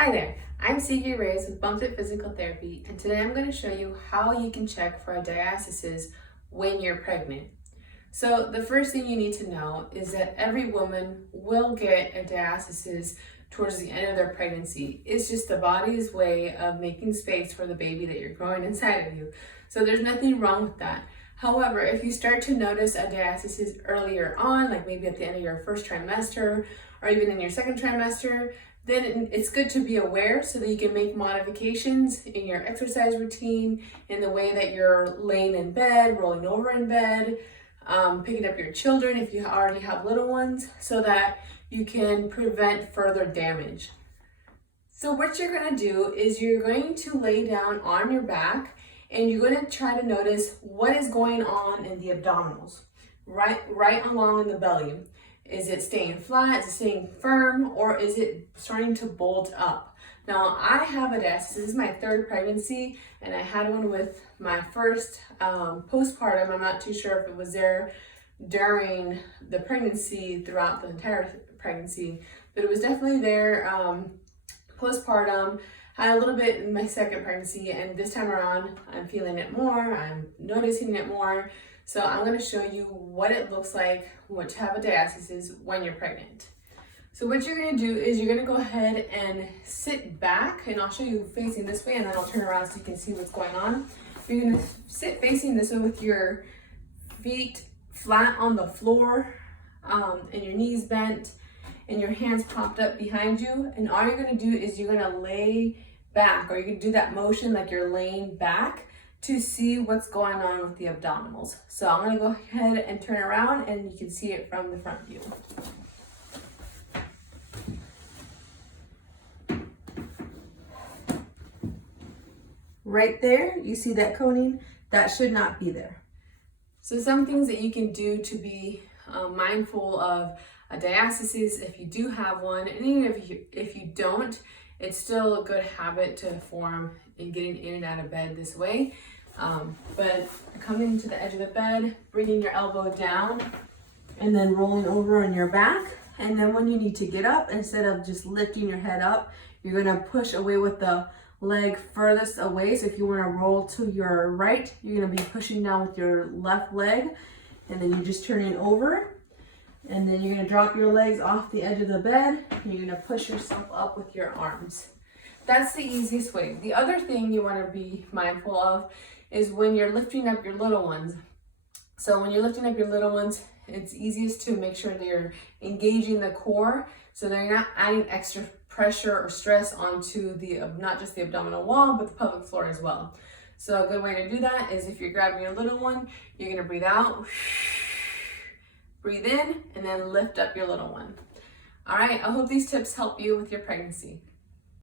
Hi there, I'm CJ Reyes with Bump Fit Physical Therapy, and today I'm going to show you how you can check for a diastasis when you're pregnant. So the first thing you need to know is that every woman will get a diastasis towards the end of their pregnancy. It's just the body's way of making space for the baby that you're growing inside of you. So there's nothing wrong with that. However, if you start to notice a diastasis earlier on, like maybe at the end of your first trimester or even in your second trimester, then it's good to be aware so that you can make modifications in your exercise routine, in the way that you're laying in bed, rolling over in bed, picking up your children if you already have little ones, so that you can prevent further damage. So what you're going to do is you're going to lay down on your back and you're going to try to notice what is going on in the abdominals, right along in the belly. Is it staying flat, is it staying firm, or is it starting to bulge up? Now, I have a diastasis. This is my third pregnancy, and I had one with my first postpartum. I'm not too sure if it was there during the pregnancy, throughout the entire pregnancy, but it was definitely there postpartum. Had a little bit in my second pregnancy, and this time around, I'm feeling it more, I'm noticing it more. So I'm going to show you what it looks like to have a diastasis when you're pregnant. So what you're going to do is you're going to go ahead and sit back, and I'll show you facing this way, and then I'll turn around so you can see what's going on. You're going to sit facing this way with your feet flat on the floor, and your knees bent, and your hands popped up behind you. And all you're going to do is you're going to lay back, or you can do that motion like you're laying back, to see what's going on with the abdominals. So I'm gonna go ahead and turn around and you can see it from the front view. Right there, you see that coating? That should not be there. So some things that you can do to be mindful of a diastasis if you do have one, and even if you don't, it's still a good habit to form in getting in and out of bed this way. But coming to the edge of the bed, bringing your elbow down, and then rolling over on your back. And then when you need to get up, instead of just lifting your head up, you're gonna push away with the leg furthest away. So if you wanna roll to your right, you're gonna be pushing down with your left leg, and then you're just turning over. And then you're gonna drop your legs off the edge of the bed, and you're gonna push yourself up with your arms. That's the easiest way. The other thing you wanna be mindful of is when you're lifting up your little ones. So when you're lifting up your little ones, it's easiest to make sure that you're engaging the core, so that you're not adding extra pressure or stress onto the, not just the abdominal wall, but the pelvic floor as well. So a good way to do that is if you're grabbing your little one, you're gonna breathe out, breathe in, and then lift up your little one. All right, I hope these tips help you with your pregnancy.